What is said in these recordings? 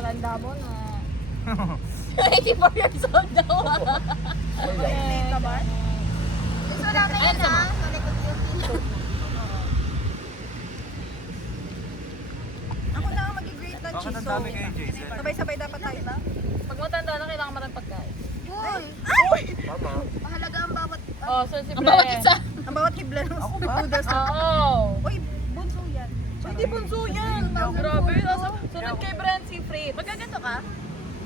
Kakatanda mo na. 84 years old daw. Late na ba? Gusto lang na yun ha. Sa likod yung t-shirt. Ako na ang mag-grate ng Bakit cheese. ang dami kayo, Jason? Sabay-sabay dapat tayo ba? Pag matanda na, kailangan mo rin pagkain. Uy! Tama. Mahalaga ang bawat... Oh, so si Ang bawat isa. Ang bawat hibla ng noodles. Oo. Uy, bunso yan. Hindi bunso yan. Grabe. Sunod kay Brand si Fritz. Magkaganto ka?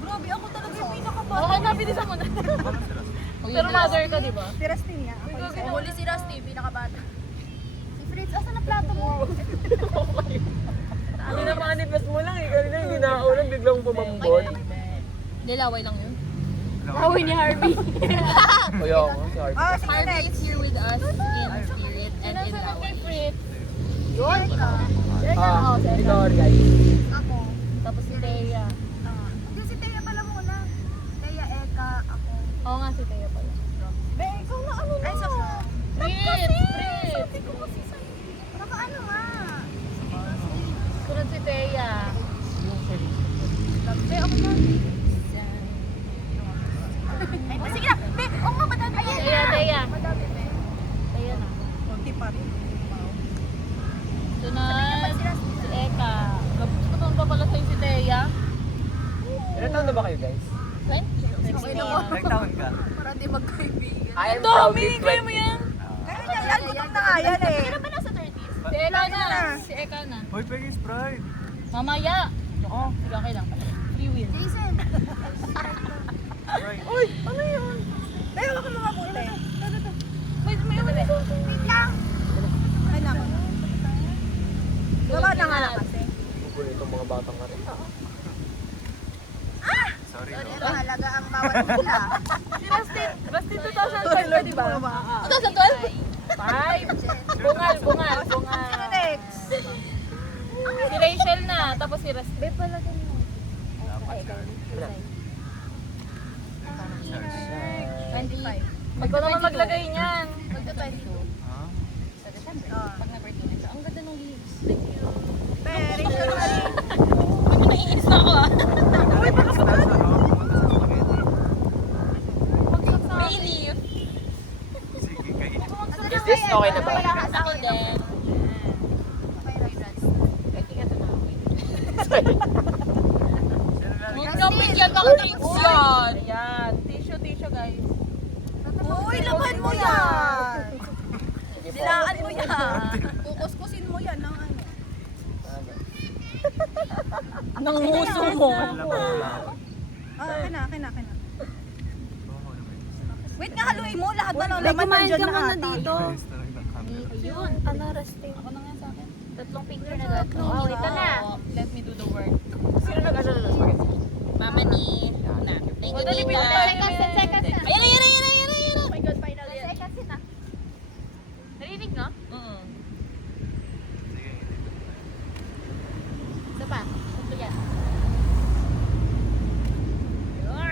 Grabe, ako talaga yung pinakabata. Okay na, bilisan mo na. Pero mother ka, di ba? Si Rastin niya. Ako yung isa. Huli si Rusty, pinakabata. Si Fritz, asa na plato mo? Hindi na manifest mo lang eh. Kanina yung ginaulan, biglang pumambot. Dilaway lang yun. Laway ni Harvey. Kaya ako, sorry. Oh, sige Harvey next. is here with us in spirit and in Sinasunod kay laway. Fritz. Yun ka. Ikaw, guys. Ako. Tapos si Thea. Hindi si Teya pala muna. Teya, Eka, ako. Oo nga, si Thea pala. Be, ikaw na ano na. Ay, sa Fritz! Sabi ko kasi sa'yo. Baka ano nga. Sunod si Thea. Be, ako na. Ay, sige na. Be, oo nga, madami. Ayan na. Thea. Madami, be. Thea na. Kunti pa rin. Sunod, si Eka. Gusto pa pala sa'yo si Thea. Ilan taon na ba kayo, guys? 16 na. Ilang taon ka? Para di magkaibigan. I am Dami! proudly Kaya mo 20. yan. Kaya niya yan, gutom na nga yan eh. Sino ba nasa 30s? Si Eka na. Si Eka na. Hoy, Peggy's Pride. Mamaya. Oo. Sige, okay lang pala. Free will. Jason. Pride. Uy, ano yun? Be, huwag ka mga buti. Wait, may ulit. Wait lang. Ay, nako. Baba na nga lang kasi. Kukunin itong mga batang ka rin. Sorry, Sorry, no? mahalaga ang bawat sila. Si Rustin 2005 pa, di ba? 2012? 5. Bungal, bungal, Sino bungal. next? Si Rachel na, tapos si Rustin. Be, pala ganun. Wala. 25. Ikaw naman maglagay niyan. Magka-22. Ah? Sa December. Ah. Pag na-birthday na siya. Ang ganda ng leaves. Thank you. Be, Rachel Ali. Uy, naiinis na ako ah. Uy, baka sa ano? Pumunta sa spaghetti. May leaf. Sige, kainin. Is this okay na ba? Wala ka sa Ako akin. din. Okay, Ryan. Sino na? Huwag ka bigyan ng drinks yan. Ayan. Tissue, tissue guys. Uy, laban mo yan. Sige po. Dilaan mo yan. Kukuskusin mo yan ng ano. Nang muso mo. Alam mo lang. Ah, akin na. Oo, ano ba yun? Wait nga, haluin mo. Lahat na ng laman nandyan na ata. Guys, talagang camera. Ayun. Ano, Rustin? Ako na nga sa akin. Tatlong picture na dapat. Oh, ito na. Let me do the work. Sino nag-ano na spaghetti? Mama ni. Na. Thank you, Ten tita. seconds na. Ayan. Oh my God, finally. 10 seconds na. Narinig no? Oo. Sige. Isa pa. Ito yan.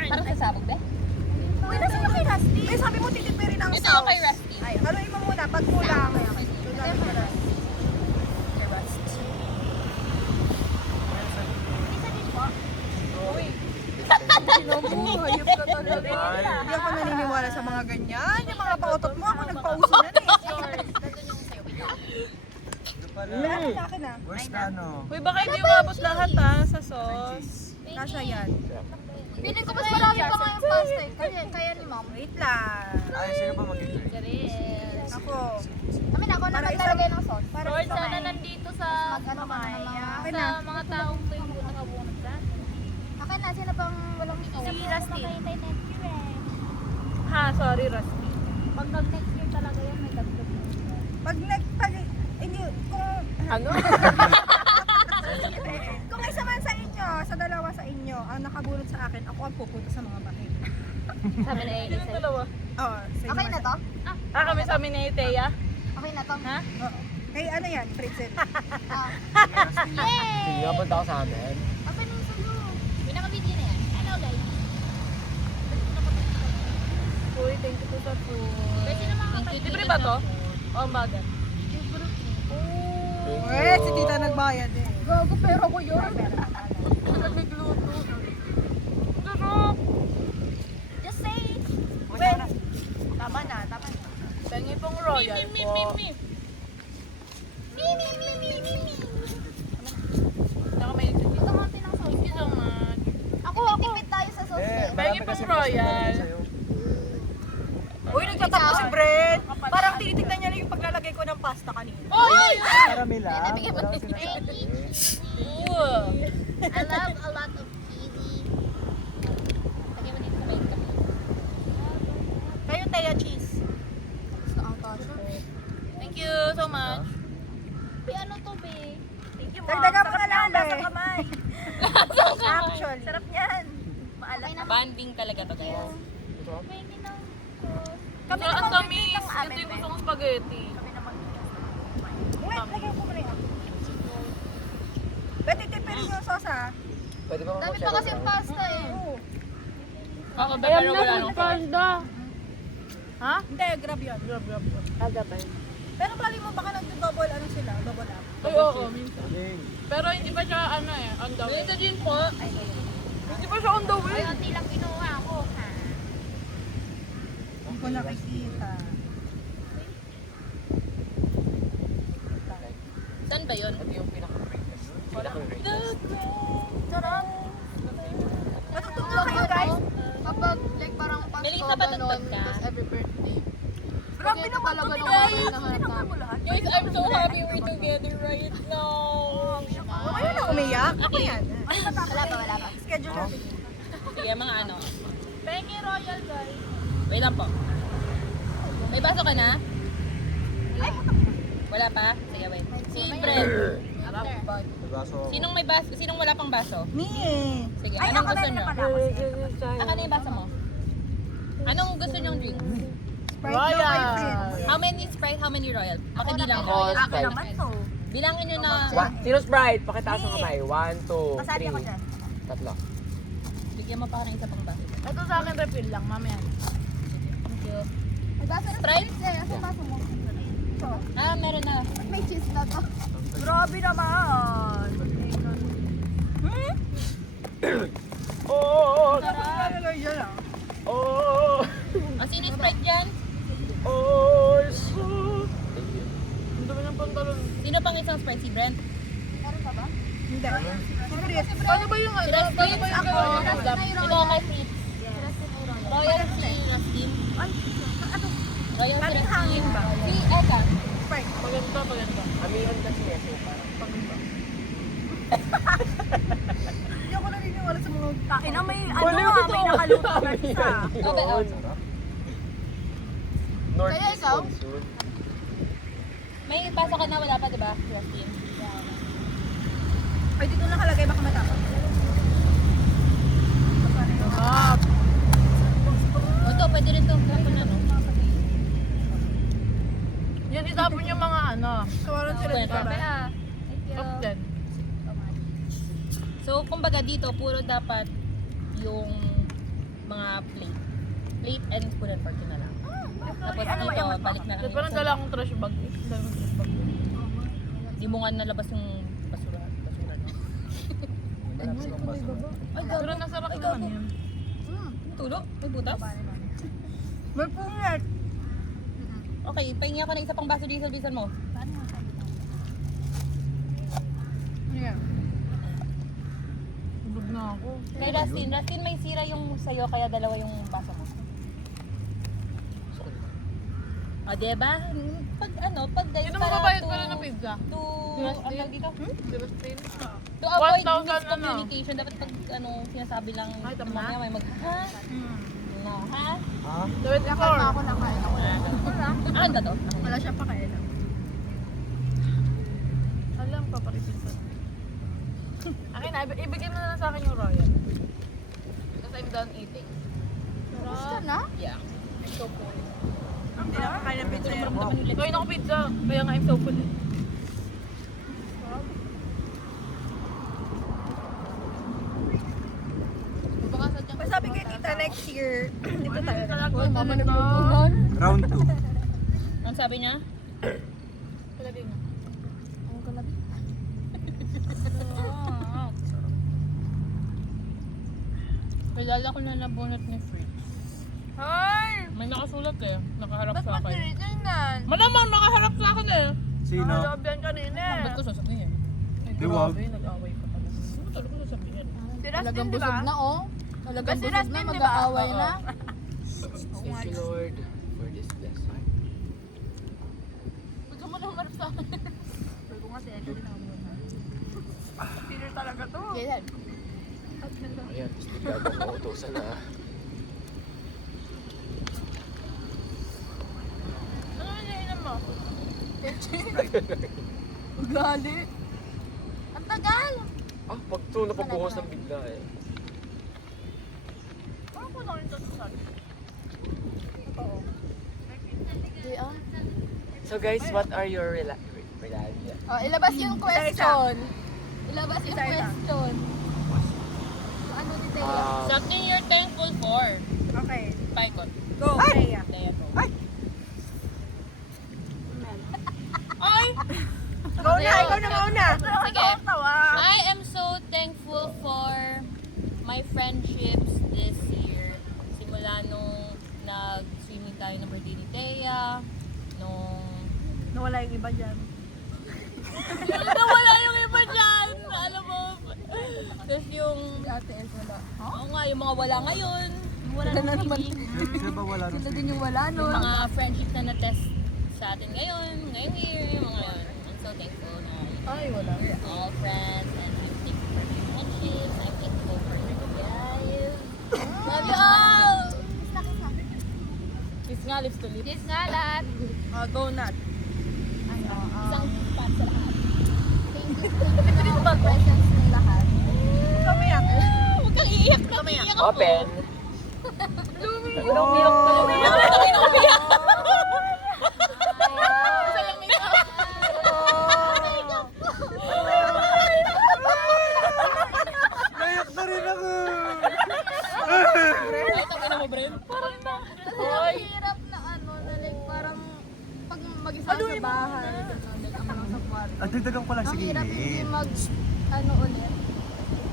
Parang sasabog ba? Uy, nasa na kay Rusty? Eh, sabi mo titipirin ang Ito sauce. kay Rusty. Ay, haluin mo muna. Pag kulang. Hayop ka talaga. Ay. Hindi ako naniniwala sa mga ganyan. Yung mga pautot mo, ako nagpauso na eh. Ito pala. Akin na. Where's na ano? Uy, baka hindi umabot lahat sa sauce. Kasha yan. Feeling ko mas marami pa nga yung pasta eh. Kaya ni mom. Wait lang. Ay, sino ba mag-drink? Ako. Kami na ako na naglalagay ng sauce. Para Lord, sa sana nandito sa Mag-ano ka na ng mga... Okay sa na. mga taong tuwing nakabunod sa Akin na, sino bang walang sauce? Si Rusty. Makahintay next year eh. Ha, sorry, Rusty. Pag nag-next year talaga yan, may dagdag na. Hindi, kung, Ano? kung isa man sa inyo, sa dalawa sa inyo, ang nakabunot sa akin, ako ang pupunta sa mga bakit. Sabi na yung dalawa. Oo, sa inyo Okay man. na to? Ah, kami sa amin ni Thea. Okay na to? Ha? Oo. Kay ano yan, Fritzen? Ah. Sige, Yay! punta ako sa amin. Open mo sa blue. Pinaka-video na yan. Hello guys. Uy, thank you po sa food. Pwede na mga Libre ba to? O, ang bagal. Eh, si tita nagbayad eh. Gago, pero ko yun. Nagluto. royal. Uy, nagtatapos si Brent. Parang tinitignan niya lang yung paglalagay ko ng pasta kanina. Oy! Marami lang. Bigyan mo Wala ng akong sinasabi. I love a lot of cheesy. Lagyan mo dito sa may tabi. Kayo, Teya Cheese. Gusto ang toast. Thank you so much. Be, ano to, be? Thank you, Dagdagan mo na lang, nasa kamay. Actually. Sarap niyan. Okay na. Banding talaga to, guys. Pwede ng toast. Kami Ang naman tamis. bibig ng Ito amin, yung be. gusto kong spaghetti. Kami naman. Wait, lagyan ko muna yan. Bet, itipirin yung sauce, ha? Pwede ba Dami pa kasi yung pasta eh. Oo. Ako, pero wala nung pasta. Ha? Hindi, grab yun. Aga ba? Pero bali mo baka nag-double, ano sila? Double up. Ay, oo, minsan. Galing. Pero hindi pa siya, ano eh, on the way. Ito din po. Hindi pa siya on the way. Ay, unti lang kinuha ko, ha? Hindi ko nakikita. Saan ba yun? Ito yung pinaka-greatest. Pinaka-greatest. Sarap. Natutulog kayo, guys? Kapag like parang Pasko, May lista ba ganon, ka? tapos every birthday. Grabe Ito naman talaga to, nung guys. mga nahanap. Tinanggal mo lahat. Guys, I'm so happy we're together right now. Huwag kayo na umiyak. Ano Okay. yan? Ano matapos? Wala pa. Schedule natin. Sige, mga ano. Pengi Royal, guys. Wait lang po. May baso ka na? Wala pa? Sige, wait. Si Brent. Nagbaso ako. Sinong may baso? Sinong wala pang baso? Me. Sige, Ay, anong ako gusto na nyo? pala. Ano yung baso mo? Anong gusto nyong drink? Sprite daw kay Fritz. How many Sprite, how many Royal? Pakibilang Ako, ko. Ako Sprite. naman to. Bilangin nyo na. Sino Sprite? Pakitaas ang kamay. 1, 2, Kasali ako dyan. 3. Bigyan mo pa ako ng isa pang baso. Ito sa akin refill lang, mamaya. Thank you. May baso na Sprite? eh. Asa baso mo? Ah, meron na. Ba't may cheese na to? Grabe naman. Oh! Lalagay dyan ah. Oh! Ang sino yung Sprite dyan? Oh! So... Ang dumi ng pantalon. Sino pang isang Sprite? Si Brent? Meron pa ba? Hindi. Si Fritz. Paano ba yung ano? Paano ba yung Ako. Ito kay Fritz. Royal si Rastin. Royal si Kaming hangin ba? Si Eka. Sprite. Maganda, maganda. Amihan kasi kasi parang Hindi ako naniniwala sa mga kain. May Wala ano ito. may nakaluto na isa. Okay, oh. North Kaya ikaw? Monsoon. May baso ka na, wala pa, di ba? Rastin. Ay, dito nakalagay baka matapos. O ito, pwede rin ito. Kapon na, no? Yan, itapon yung mga ano. Kawalan sila dito. Pwede. Thank you. Top 10. So, kumbaga dito, puro dapat yung mga plate. Plate and spoon and fork yun na lang. Tapos Ano ba dito, yung- balik na lang. Parang dala akong trash bag. Dala akong trash bag. Di mo nga nalabas yung basura. Basura no? Ay, Pero nasarap naman yun. Tulo? May butas? May pungat. Okay, pahingi ako ng isa pang baso diesel mo. Yeah. Ubod na ako. Kay Rastin, may sira yung sayo kaya dalawa yung baso mo. O, diba? Pag guys, Sino mababayad pala ng pizza? Ang tawag dito? Justin? To avoid 1,000 miscommunication, dapat pag sinasabi lang Ay, tama. mamaya may ha? No, ha? Ha? Dawit Lakad na ako nakain ako. Ano ba to? Wala siya pa kailan. Alam, paparesin sa akin na, ibigay mo na lang sa akin yung royal. Because I'm done eating. Tapos ka na? Yeah. I'm so full. Hindi na kakain ng pizza yan. Kain ako pizza, kaya nga I'm so full. Baka sa dyan. Sabi kay tita next year, dito tayo. Talaga, Mama talaga. nagbubuhan. Round 2. Ang sabi niya? Palagay nga. Ang kalabi. Kilala ko na nabunot ni Fritz. Hi! May nakasulat eh. Nakaharap Ba't sa akin. matiritingnan? Malamang nakaharap sa akin eh. Sino? Nakaloob yan kanina. Ba't ko sasabihin? Ay, Di wag. grabe, nag-away pa pala. Ano talaga sasabihin? Si Talagang Rustin, di busog ba? na, oh. Talagang Kasi busog last na, time, di ba? mag-aaway na. Thank you, Lord, for this blessing. Huwag ka mo naman sa akin. Sabi ko nga si Edwin na muna. Peter talaga to. Kailan? Ayan, tapos bigla akong nauutosan na. Ano niliinan mo? Ugali. Ang tagal. Ah, pag ito napabuhos ng bigla eh. Parang ko lang ito sa akin. Di ah. So guys, what are your realize? Oh, ilabas yung question. Ilabas yung Isa-isa. question. Ano ni Teo? Something you're thankful for. Okay. Paikot. Go, Thea. There you go. Go na, ikaw na mauna. Sige. I am so thankful for my friendships this year. Simula nung nag-swimming tayo ng birthday ni Thea, nung Nawala yung iba dyan. nawala yung iba dyan. Alam mo. Tapos yung, Ate Els wala. oo nga, yung mga wala ngayon. Yung wala Wala na nung naman. feeling. Sino ba wala Sila din yung wala, no? Yung mga friendships na na-test sa atin ngayon, ngayong year, yung mga yun. I'm so thankful na Ay, wala. we're all friends and I'm thankful for my friendships. I'm thankful for you guys. Love you all! Kiss nga, lips to lips. Yes nga lahat. Go Nat. Ano, Isang pat sa lahat. thank you sa mga presents ng lahat. Kumiyak. Huwag kang iiyak na iiyak ako. Open! Umiyak na umiyak. Sayang nito. Nayak na rin ako! Ay, tangin mo, Bren. Hoy! Hirap na ano, na like parang pag mag-isa sa bahay, gano'n, like ako lang sa kwarto. Ang dagdagan ko lang, Ang sige. hirap hindi mag, ano ulit.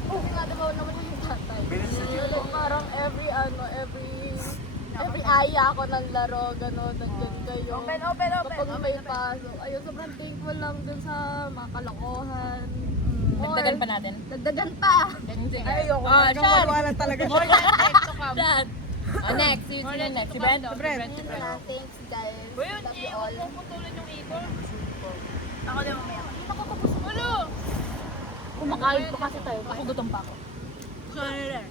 Kasi nga diba naman yung tatay. Bilis na So, like parang every aya ako ng laro, gano'n, nandyan kayo. Open. Kapag may pasok. Ayun, sobrang thankful lang dun sa mga kalokohan. Dagdagan pa natin. Dagdagan pa! Ayoko. Ah, Chad. Wala talaga siya. More than next to come. Dad. Next. Sino next? Si Ben? Bren. Yun na, thanks guys. Uy, yun, Love you all. huwag mo putulin yung ibon. Ako din mamaya. Ulo! Kumakain pa kasi tayo. Ako gutom pa ako. Sorry.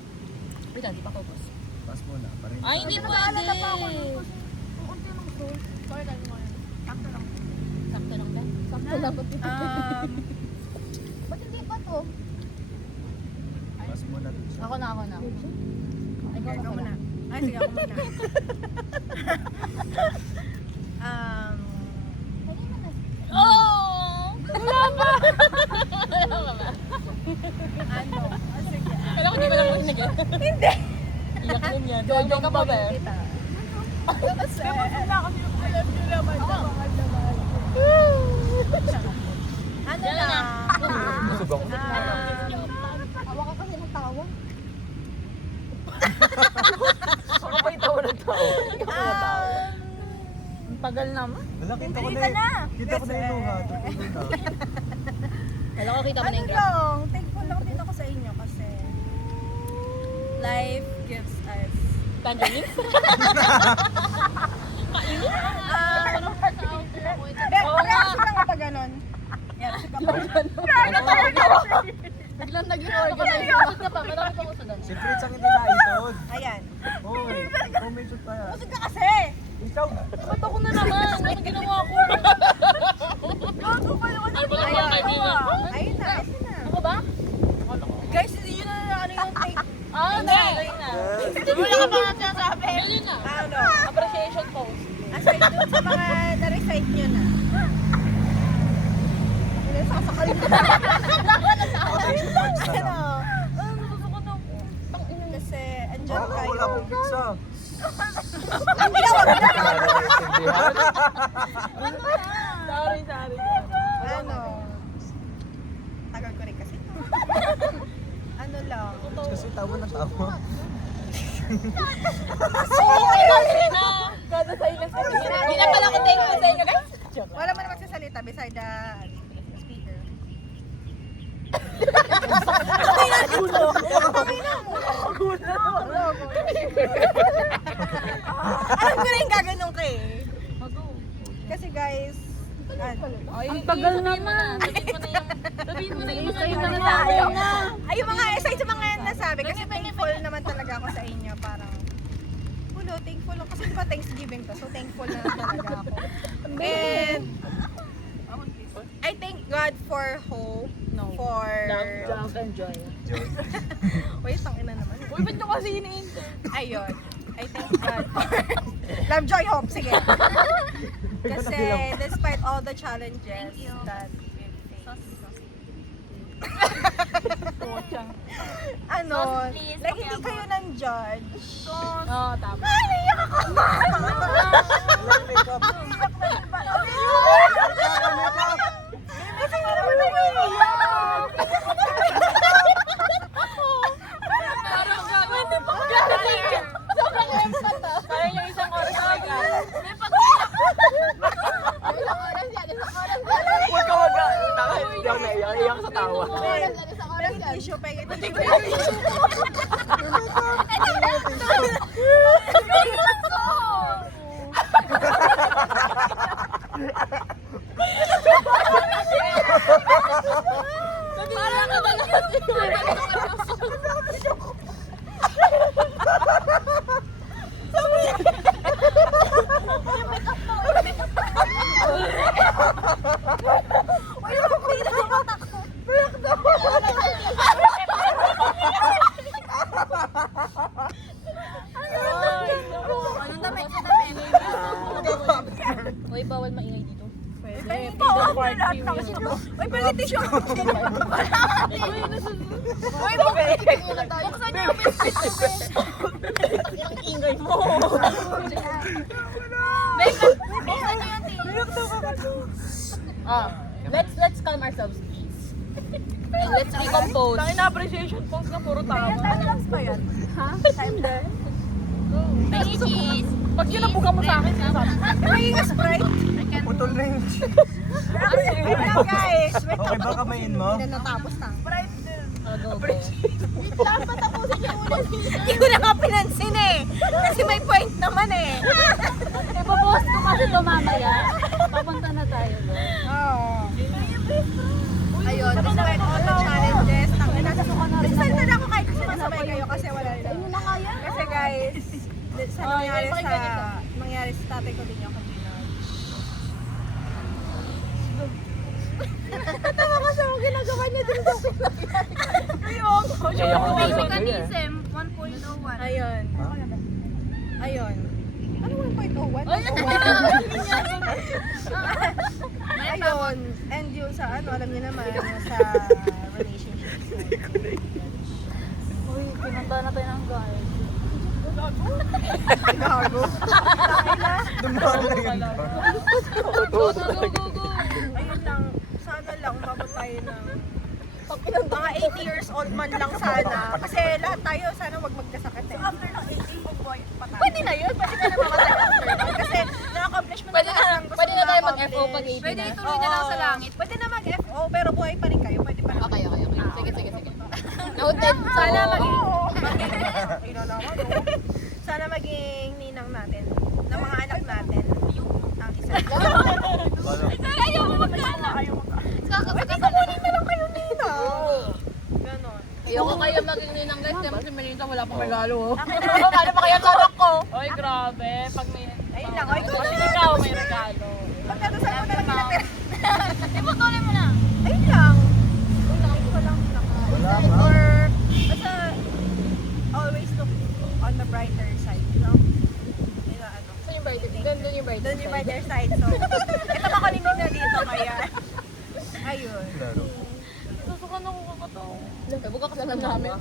Wait, di pa focus. Pas mo na, parin. Ay, hindi Nag-aalala pa ako pwede. nun kasi unti lang to. Sorry, dahil mo yan. Sakto lang. Sakto lang, Ben. Sakto lang ba't ito? Ba't hindi pa to? Pas mo na. Ako na. Okay, ikaw muna. Ay, sige, ako muna. Kanina na. Oh! Wala pa! Wala pa ba? Ano? Sige. Kala ko di ba lang makinig eh. Hindi! Iyak din yan. Jojo ka pa ba? Kita. Kasi alam nyo naman. Ano lang? Busog ako. Tawa ka kasi ng tawa. Baka pa yung tawa ng tao. Hindi ako ng tao. Ang tagal naman. Wala, kita ko Dito na na. Kita ko na yung luha. Kala ko kita mo na Ano yung graph. lang? Thankful lang din ako sa inyo kasi life gives us Tangerines? reaction lang kapag ganon. Yan, si Papa. Biglang naging organized. Bakit ka pa? Marami pa uso doon. Secrets ang hindi naisod. Ayan. Hoy, ikaw may shoot pa yan. Busog ka kasi! Ikaw! Ba't ako na naman? Ano ginawa ko? Gago pa naman. Ay, wala pa kaibigan. Ayun na, ayun na. Ako ba? Guys, hindi yun na ano yung take. Ah, hindi. Wala ka pa nga sinasabi. Yun na. Ano? Appreciation post. Aside dun sa mga na-recite nyo na. Ano, sasakal na. Quotation marks na lang. Kasi, andyan Baka kayo. wala pong pizza. Ang ginawa ko na. Sorry. Ano? Tagal ko rin kasi. Ano lang. Kasi tawa na tawa. Kada sa ilas ko. Hindi na pala ko thankful sa inyo, guys. Wala man magsasalita beside the speaker. Ang ina mo. guys, Ang tagal naman. Sabihin mo na yung mga yung nasabi. ay yung mga aside sa mga nasabi kasi thankful naman talaga ako sa inyo, parang thankful ako kasi diba Thanksgiving to, so thankful na talaga ako. And I thank God for hope, for Love and joy. wait, tangina naman. Uy, ba't nyo kasi iniintay? Ayun. I thank God for love, joy, hope. Sige. Kasi despite all the challenges that we've faced, ano, like hindi kayo nang judge. Oo, tama. Naiyak ako! Makeup. Iyak na yun ba? Kasi nga naman ako iiyak. Sobrang empat ah. Parang yung isang oras na nag-aaral. Huwag ka wag. Hindi ako naiyak. Iyak sa tawa. Pero tissue, pengen tissue. Parang ka ba kasi? Uy, bawal maingay dito. Uy, pengen tissue. Uy, buksan niyo yung Ingay mo! Let's calm ourselves, please. And let's recompose. Tayo na appreciation post na puro tama. Time-lapse ba yan? Penny cheese! Pag kinabuka mo sa akin, sinasabi. May Sprite. Putol na yun. Wait lang guys. Wait Okay lang. ba kamayin mo? Hindi na natapos na. Hindi Adobo. ko na nga pinansin eh. Kasi may point naman eh. Ipapost ko kasi ito mamaya. Papunta na tayo doon. Oo. Ayun, despite all the challenges, nagsasalita na ako kahit kasi masabay kayo kasi wala rin. Kasi guys, sa nangyari sa tatay ko din yung kabinag. Natawa kasi ako ginagawa niya din sa Ayoko. mechanism 1.01. Ayun. Ayun. Ano 1.01? Ayun. And yung sa ano, alam niyo naman, sa relationships. Uy, pinunta na tayo ng guys. Gago. Dumaan na yun. Ayun lang. Sana lang umabot tayo ng mga 80 years old man lang sana. Kasi lahat tayo sana wag magkasakit eh. So after ng 80, bubuhay pa tayo. Pwede na yun. Pwede na mamatay after nun. Kasi na-accomplish mo na lahat ng gusto Pwede na tayo ma-accomplish. mag-FO pag 80 Pwede na. ituloy na lang sa langit. Pwede na mag-FO pero buhay pa rin kayo. Pwede pa rin. Okay. Sige. Noted. Sana maging sana maging ninang natin ng mga anak natin. Ang isa. Ayaw mo magkala. Pwede kukunin na lang kayo ninang. Ganon. Ayoko kayo maging ninang guys. Kasi si Melissa wala pang regalo. Paano pa kaya sa anak ko? Oy, grabe. Pag may... Ayun lang. Ay, Kasi ikaw may regalo. pagkadasal mo na lang kinatira. Iputulin mo na. Ayun lang. Walang or basta always look on the brighter side, you know? Yun ang ano. Saan yung birthday? Doon yung birthday. Doon yung brighter side. So, ito makalinig na dito kaya. Ayun. Susukan ako kakatawa. Buka ka sa namin.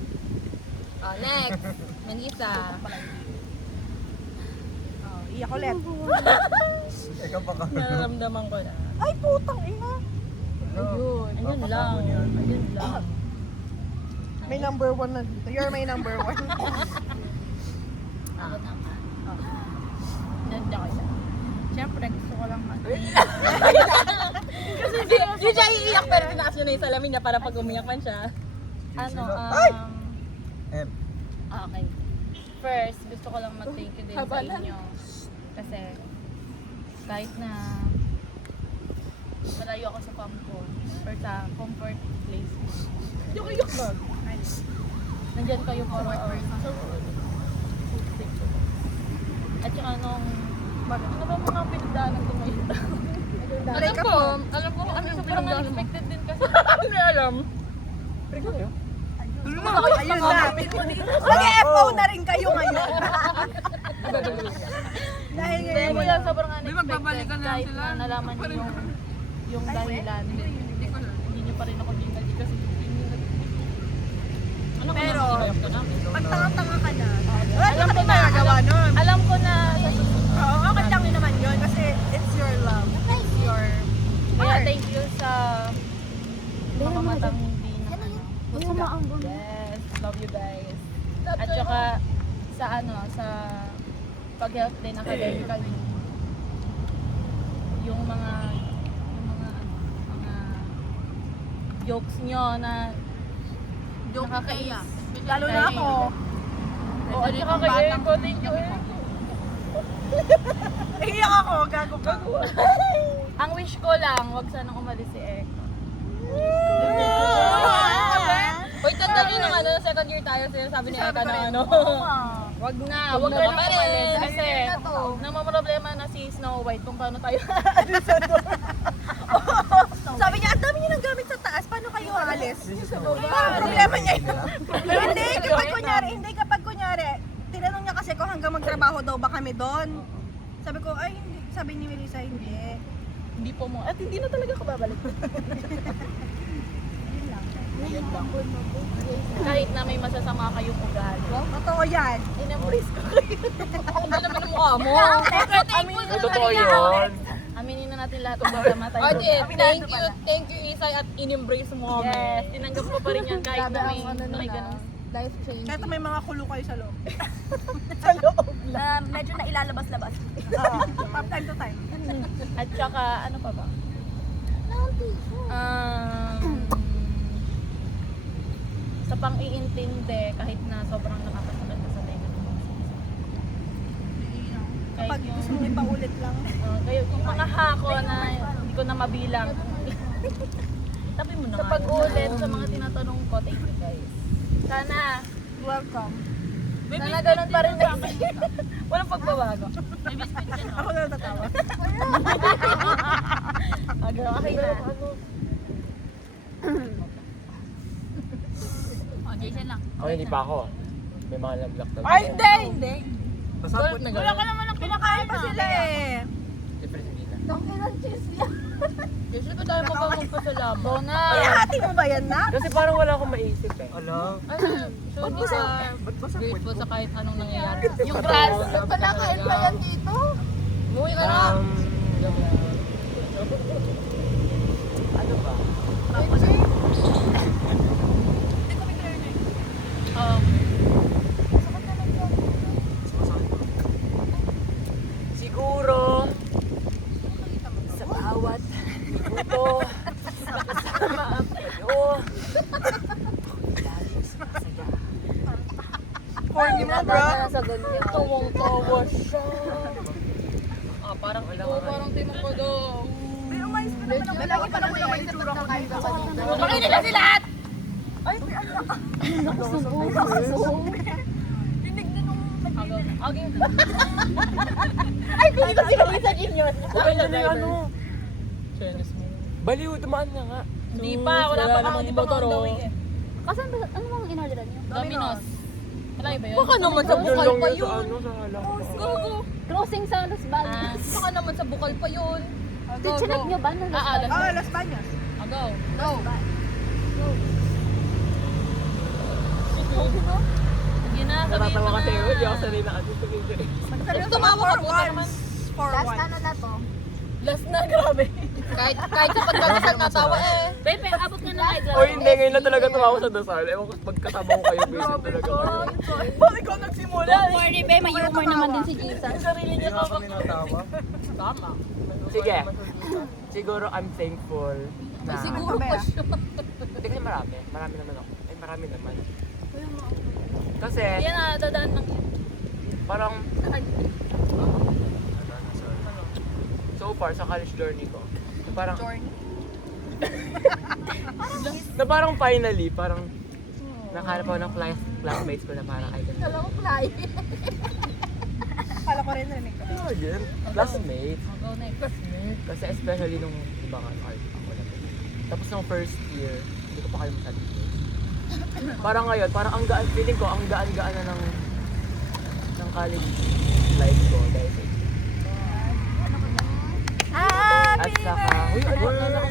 Next. Melissa. Oh, iyak ulit. Ikaw pa ka. Nararamdaman ko na. Ay, putang ina. Ayun lang. May number one na dito. You're my number one. Ako tama. Nandiyan ko isa. Siyempre, gusto ko lang Kasi di siya iiyak pero tinaas niya na yung salamin niya para pag umiyak man siya. Ano, M. Okay. First, gusto ko lang mag-thank you din sa inyo. Kasi, kahit na malayo ako sa farm ko or sa comfort place. Yung bag. Nandyan kayo for hours. So, at saka nung, ano ba mga pinagdaanan ko ngayon? Alam ko kung ano yung Sobrang pinagdaanan mo. unexpected din kasi. Hindi alam. Ayun na. Mag-FO na rin kayo ngayon. Dahil Hindi ngayon mo lang sobrang unexpected. magbabalikan na Kahit sila. na nalaman niyo yung dahilan. Hindi niyo pa rin ako ginagi kasi ano ko Pero, na, hirap ko na. pag tanga-tanga ka na, wala Alam ka ko rin na, magagawa nun. alam ko na sa susunod. Oo, okay lang yun naman yun kasi it's your love. It's your Kaya heart. thank you sa mga matang hindi na ano. Yes, love you guys. At saka sa ano, sa pag-help din academically. Yung mga jokes nyo na nakakaiyak. Lalo na ako. Oo, at saka kay Eko, thank you eh. Iiyak ako, gago ka. Ang wish ko lang, wag sanang umalis si Eko. Uy, tanda nyo nung ano, second year tayo, sabi ni Eka na ano. Wag na na umalis. umalis. Kasi namamroblema na si Snow White kung paano tayo Sabi niya, ang dami niyo ng gamit sa taas, paano kayo aalis? Parang problema niya yun. Hindi, kapag kunyari, tinanong niya kasi kung hanggang magtrabaho daw ba kami doon. Sabi ko, ay hindi. Sabi ni Melissa, hindi. hindi po mo. At hindi na talaga ako babalik. Kahit na may masasama kayong ugali. Totoo yan. In-embrace ko kayo. Ang ganda naman ng mukha mo. Totoo yun. Aminin na natin lahat ng masama tayo. Ate, thank you Isay at in-embrace mo kami. Yes, tinanggap ko pa rin yan kahit na may ganun. Life change. Kahit may mga kulo kayo sa loob. Na medyo na ilalabas-labas. From time to time. At saka, ano pa ba? Sa pang-iintindi, kahit na sobrang nakakasakit na sa tenga. Kapag gusto mo ipaulit lang. Kayo, yung mga hako na hindi ko na mabilang. Tabi mo na Sa nga. pag-ulit sa mga tinatanong ko, thank you guys. Sana, Welcome. sana ganun pa rin na walang pagbabago. Ako na natatawa. Okay na. Jason lang. Ako hindi pa ako. May mga nag-lock na. Ay, hindi. Pasapot. Wala ka naman ang kinakain pa sila eh. Siyempre hindi na. Jason, ba tayo magpapasalamat? Donut. Ay, hati mo ba yan na? Kasi parang wala akong maisip eh. Ala. Ay, so hindi ka Ba't ba sa grateful sa kahit anong nangyayari. Yung grass. Wala ka ba yan dito? Umuwi ka na. Ano ba? Siguro sa bawat minuto kasama kayo laging sumasaya. Corny mo, bro. Sa ganyan. Tuwang-tawa siya. Parang ikaw, parang timang ko daw. May umayos ka naman ako. Lagi pa naman yung itsura ko dito. Makinig na sila! Okay. Ay, hindi ko sinawin sa inyo. Okay na ano. Baliw, dumaan na nga. Hindi pa, wala pa kang hindi pa on the way eh. Kasan ba? Ano bang in-orderan niyo? Domino's. Malayo ba yun? Baka naman sa bukal lang pa yun sa yun. ano, sa halak. Go. Crossing sa Los Baños. Baka naman sa bukal pa yun. Chinek niyo ba ng Los Baños? Oh, Las Bañas. Go. Go. Sige na, sabihin Natatawa mo kasi na. ako, hindi ako sanay na kasi sa video eh. Seryoso Tumawa ka for po naman. once. For Last once. ano na to? Last na, grabe. kahit sa pagdadasal natawa eh. Pepe, abot ka na kay O hindi, ngayon na talaga tumawa sa dasal. Ewan ko pagkasama ko kayo, visit talaga kayo. Bakit ikaw nagsimula? Sorry, be, may humor naman din si Jesus. sarili niya Hindi kami natawa. Tama. Sige. Siguro I'm thankful na... Siguro pa siya. Hindi kasi marami. Marami naman ako. Ay, marami naman. Kasi, Yan na, dadaan lang. parang... So far, sa college journey ko, parang, Journey. na parang finally, parang nakahanap ako ng classmates ko na parang I can Kala ko fly. Kala ko rin rinig ko. ano yun? Classmates. Go next. Kasi especially nung iba ka art ako lang. Tapos nung first year, hindi ko pa kayo masyadong close. Parang ngayon, parang ang gaan, feeling ko, ang gaan-gaan na ng college life ko dahil sa at saka, uy,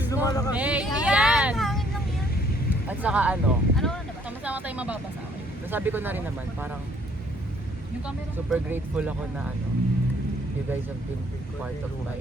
Lumalakas. Hey, yan! Hangin lang yan. at saka ano, Ano na ba? Sama-sama tayo mababasa. nasabi ko na rin naman, parang Yung camera. super grateful ako na ano, you guys have been part of my